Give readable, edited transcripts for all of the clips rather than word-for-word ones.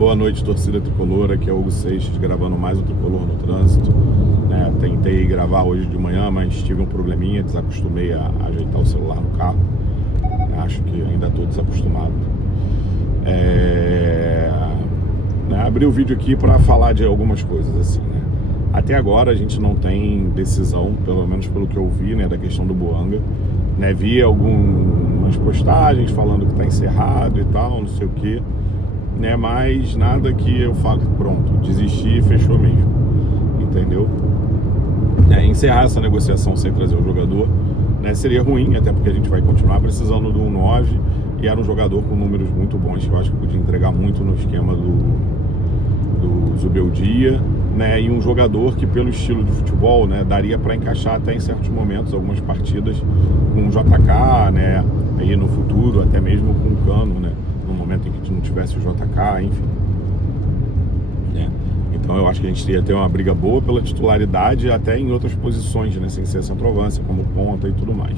Boa noite, torcida tricolor. Aqui é Hugo Seixas gravando mais um Tricolor no Trânsito. Tentei gravar hoje de manhã, mas tive um probleminha, desacostumei a ajeitar o celular no carro. Acho que ainda estou desacostumado. Abri o vídeo aqui para falar de algumas coisas assim, né? Até agora a gente não tem decisão, pelo menos pelo que eu vi, né, da questão do Boanga. Vi algumas postagens falando que está encerrado e tal, não sei o que. Mas nada que eu fale, pronto, desisti e fechou mesmo, entendeu? Encerrar essa negociação sem trazer o jogador, seria ruim, até porque a gente vai continuar precisando do 9 e era um jogador com números muito bons, que eu acho que podia entregar muito no esquema do Zubeldia, e um jogador que pelo estilo de futebol, daria para encaixar até em certos momentos algumas partidas com o JK, aí no futuro, até mesmo com o Cano, no momento em que não tivesse o JK, enfim. Então eu acho que a gente ia ter uma briga boa pela titularidade até em outras posições, sem ser centroavância, como ponta e tudo mais.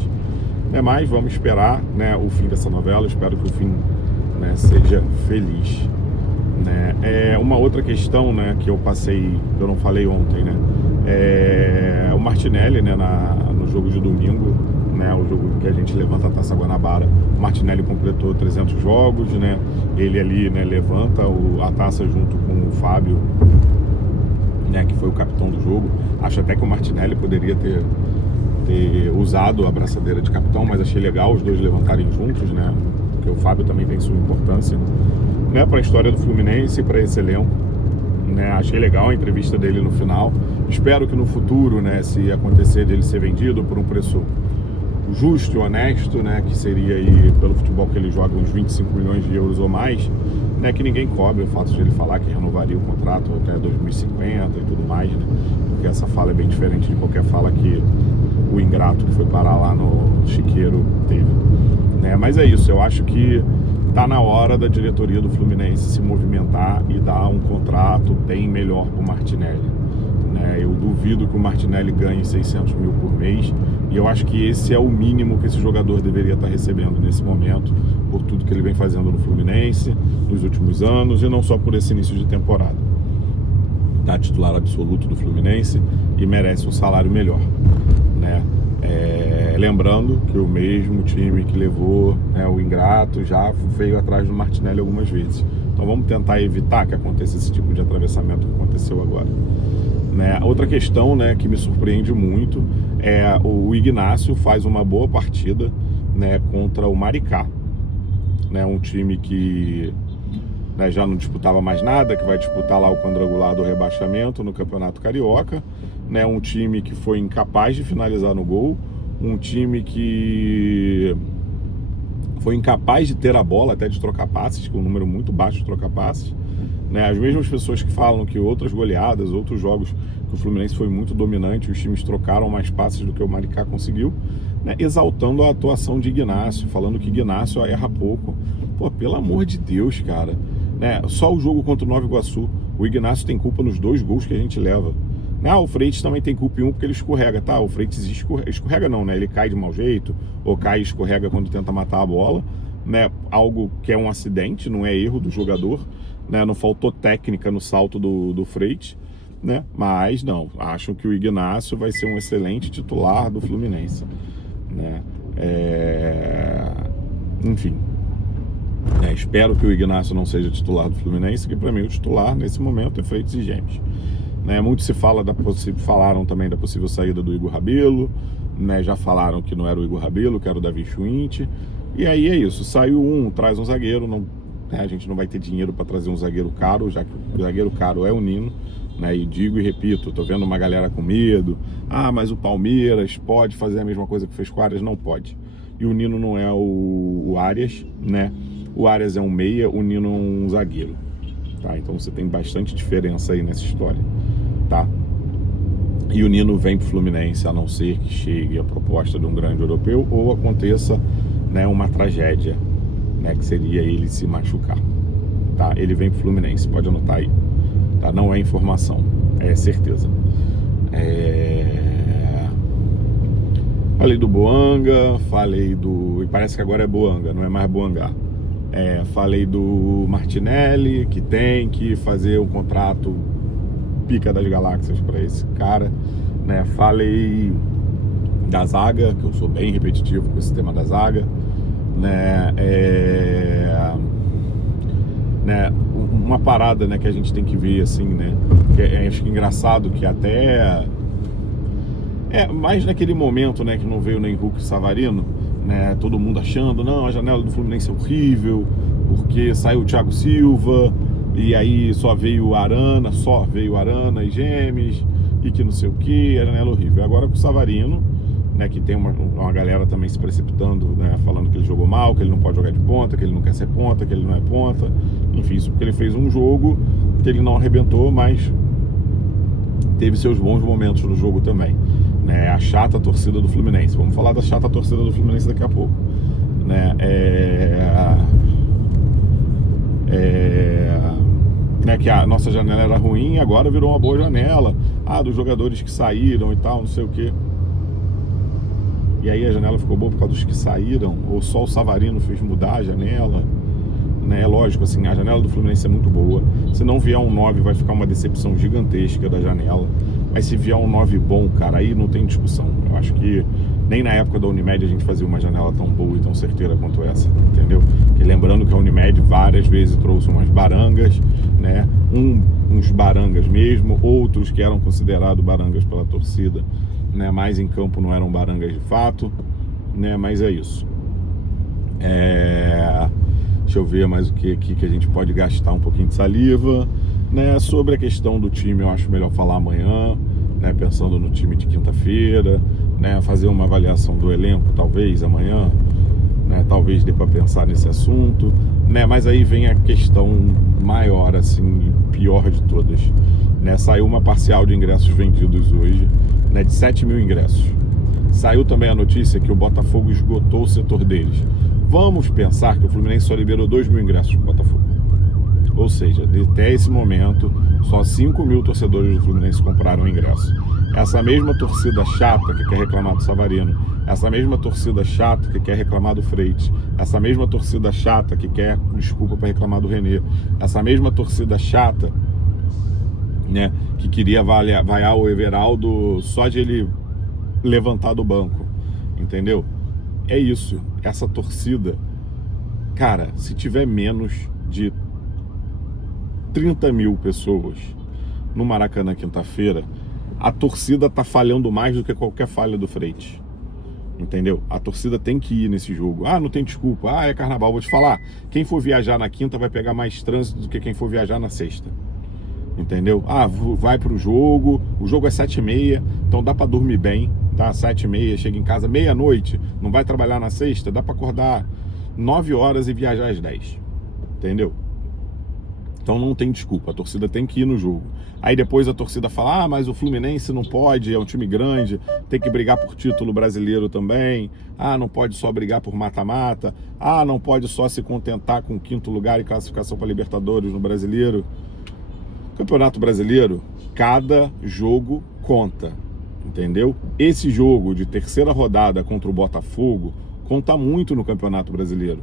Mas vamos esperar, o fim dessa novela. Espero que o fim, seja feliz. Uma outra questão, que eu passei, que eu não falei ontem, o Martinelli, no jogo de domingo, o jogo que a gente levanta a Taça Guanabara, o Martinelli completou 300 jogos, ele ali, levanta a taça junto com o Fábio, que foi o capitão do jogo. Acho até que o Martinelli poderia ter usado a abraçadeira de capitão, mas achei legal os dois levantarem juntos, porque o Fábio também tem sua importância, para a história do Fluminense e para esse elenco. Achei legal a entrevista dele no final. Espero que no futuro, se acontecer dele ser vendido por um preço justo e honesto, que seria aí, pelo futebol que ele joga, uns 25 milhões de euros ou mais, que ninguém cobre o fato de ele falar que renovaria o contrato até 2050 e tudo mais, porque essa fala é bem diferente de qualquer fala que o ingrato que foi parar lá no Chiqueiro teve. Mas é isso, eu acho que tá na hora da diretoria do Fluminense se movimentar e dar um contrato bem melhor pro Martinelli. Eu duvido que o Martinelli ganhe 600 mil por mês, e eu acho que esse é o mínimo que esse jogador deveria estar recebendo nesse momento, por tudo que ele vem fazendo no Fluminense nos últimos anos, e não só por esse início de temporada. Tá titular absoluto do Fluminense e merece um salário melhor, lembrando que o mesmo time que levou o ingrato já veio atrás do Martinelli algumas vezes. Então vamos tentar evitar que aconteça esse tipo de atravessamento que aconteceu agora. Outra questão, que me surpreende muito é o Ignacio faz uma boa partida, contra o Maricá, um time que já não disputava mais nada, que vai disputar lá o quadrangular do rebaixamento no Campeonato Carioca, um time que foi incapaz de finalizar no gol, um time que foi incapaz de ter a bola, até de trocar passes, com um número muito baixo de trocar passes. As mesmas pessoas que falam que outras goleadas, outros jogos que o Fluminense foi muito dominante, os times trocaram mais passes do que o Maricá conseguiu, exaltando a atuação de Ignacio, falando que Ignacio erra pouco. Pô, pelo amor de Deus, cara. Só o jogo contra o Nova Iguaçu, o Ignacio tem culpa nos 2 gols que a gente leva. O Freitas também tem culpa em um porque ele escorrega, tá? O Freitas escorrega não, ele cai de mau jeito, ou cai e escorrega quando tenta matar a bola, algo que é um acidente, não é erro do jogador, não faltou técnica no salto do Freitas, mas não, acham que o Ignacio vai ser um excelente titular do Fluminense, enfim, espero que o Ignacio não seja titular do Fluminense, que para mim o titular nesse momento é Freitas e James. Muito se fala falaram também da possível saída do Igor Rabelo, já falaram que não era o Igor Rabelo, que era o Davi Schwindt, e aí é isso, saiu traz um zagueiro, não, a gente não vai ter dinheiro para trazer um zagueiro caro, já que o zagueiro caro é o Nino, e digo e repito, tô vendo uma galera com medo, mas o Palmeiras pode fazer a mesma coisa que fez com o Arias, não pode, e o Nino não é o Arias, o Arias é um meia, o Nino é um zagueiro. Então você tem bastante diferença aí nessa história, E o Nino vem pro Fluminense a não ser que chegue a proposta de um grande europeu ou aconteça, uma tragédia, que seria ele se machucar, Ele vem pro Fluminense, pode anotar aí, Não é informação, é certeza. Falei do Boanga, falei do... E parece que agora é Boanga, não é mais Boangá. Falei do Martinelli, que tem que fazer um contrato pica das galáxias para esse cara, né? Falei da zaga, que eu sou bem repetitivo com esse tema da zaga, né? Uma parada, né, que a gente tem que ver, assim, né? Que acho que é engraçado que até mais naquele momento, né, que não veio nem Hulk e Savarino, né? Todo mundo achando, não, a janela do Fluminense é horrível, porque saiu o Thiago Silva, e aí só veio Arana e Gemes, e que não sei o que, a janela horrível. Agora com o Savarino, né, que tem uma galera também se precipitando, né, falando que ele jogou mal, que ele não pode jogar de ponta, que ele não quer ser ponta, que ele não é ponta, enfim, isso porque ele fez um jogo que ele não arrebentou, mas teve seus bons momentos no jogo também, né? A chata torcida do Fluminense, vamos falar da chata torcida do Fluminense daqui a pouco, né? Que a nossa janela era ruim, agora virou uma boa janela, dos jogadores que saíram e tal, não sei o que. E aí a janela ficou boa por causa dos que saíram, ou só o Savarino fez mudar a janela, né? É lógico, assim, a janela do Fluminense é muito boa. Se não vier um 9, vai ficar uma decepção gigantesca da janela. Mas se vier um 9 bom, cara, aí não tem discussão. Eu acho que nem na época da Unimed a gente fazia uma janela tão boa e tão certeira quanto essa, entendeu? Porque lembrando que a Unimed várias vezes trouxe umas barangas, né? Uns barangas mesmo, outros que eram considerados barangas pela torcida, né? Mas em campo não eram barangas de fato, né? Mas é isso. Deixa eu ver mais o que aqui que a gente pode gastar um pouquinho de saliva, né? Sobre a questão do time, eu acho melhor falar amanhã, né? Pensando no time de quinta-feira, né? Fazer uma avaliação do elenco, talvez amanhã, né? Talvez dê para pensar nesse assunto, né? Mas aí vem a questão maior, assim, pior de todas, né? Saiu uma parcial de ingressos vendidos hoje, né? De 7 mil ingressos. Saiu também a notícia que o Botafogo esgotou o setor deles. Vamos pensar que o Fluminense só liberou 2 mil ingressos para o Botafogo. Ou seja, até esse momento, só 5 mil torcedores do Fluminense compraram ingresso. Essa mesma torcida chata que quer reclamar do Savarino, essa mesma torcida chata que quer reclamar do Freitas, essa mesma torcida chata que quer desculpa para reclamar do René, essa mesma torcida chata, né, que queria vaiar o Everaldo só de ele levantar do banco, entendeu? É isso, essa torcida, cara, se tiver menos de 30 mil pessoas no Maracanã quinta-feira, a torcida tá falhando mais do que qualquer falha do Freitas, entendeu? A torcida tem que ir nesse jogo. Não tem desculpa, é carnaval. Vou te falar, quem for viajar na quinta vai pegar mais trânsito do que quem for viajar na sexta, entendeu? Vai pro jogo, o jogo é 7h30, então dá pra dormir bem, tá? 7h30, chega em casa meia-noite, não vai trabalhar na sexta, dá pra acordar 9 horas e viajar às 10, entendeu? Então não tem desculpa, a torcida tem que ir no jogo. Aí depois a torcida fala, mas o Fluminense não pode, é um time grande, tem que brigar por título brasileiro também, não pode só brigar por mata-mata, não pode só se contentar com 5º lugar e classificação para Libertadores no Brasileiro. Campeonato Brasileiro, cada jogo conta, entendeu? Esse jogo de terceira rodada contra o Botafogo conta muito no Campeonato Brasileiro,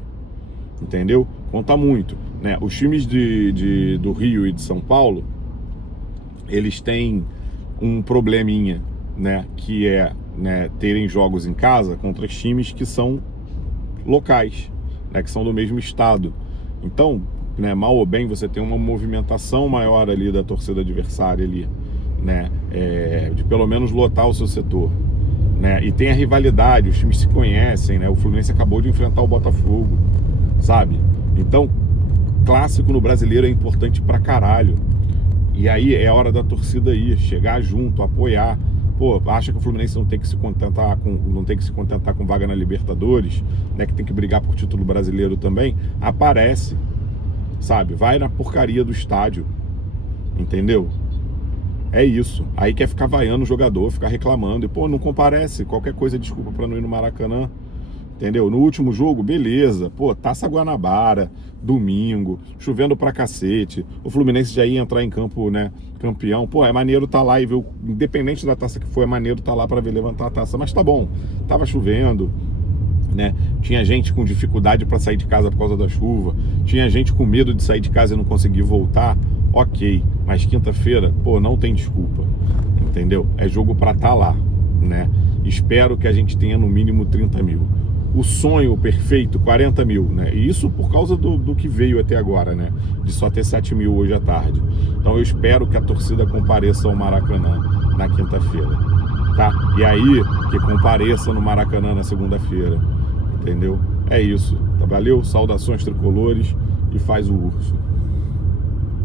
entendeu? Conta muito, né? Os times do Rio e de São Paulo, eles têm um probleminha, né? Que é, né, terem jogos em casa contra times que são locais, né? Que são do mesmo estado. Então, né, mal ou bem, você tem uma movimentação maior ali da torcida adversária ali, né? De pelo menos lotar o seu setor, né? E tem a rivalidade, os times se conhecem, né? O Fluminense acabou de enfrentar o Botafogo, sabe? Então, clássico no Brasileiro é importante pra caralho. E aí é hora da torcida ir, chegar junto, apoiar. Pô, acha que o Fluminense não tem que se contentar com vaga na Libertadores, né? Que tem que brigar por título brasileiro também. Aparece, sabe? Vai na porcaria do estádio, entendeu? É isso. Aí quer ficar vaiando o jogador, ficar reclamando. E, não comparece. Qualquer coisa é desculpa pra não ir no Maracanã. Entendeu? No último jogo, beleza. Taça Guanabara, domingo, chovendo pra cacete. O Fluminense já ia entrar em campo, né? Campeão. É maneiro tá lá e ver, independente da taça que for, é maneiro tá lá pra ver levantar a taça. Mas tá bom. Tava chovendo. né? Tinha gente com dificuldade para sair de casa por causa da chuva, tinha gente com medo de sair de casa e não conseguir voltar, ok, mas quinta-feira, pô, não tem desculpa, entendeu? É jogo para estar lá, né? Espero que a gente tenha no mínimo 30 mil. O sonho perfeito, 40 mil, né? E isso por causa do que veio até agora, né? De só ter 7 mil hoje à tarde. Então eu espero que a torcida compareça ao Maracanã na quinta-feira, tá? E aí, que compareça no Maracanã na segunda-feira, entendeu? É isso, tá? Valeu, saudações tricolores e faz o urso.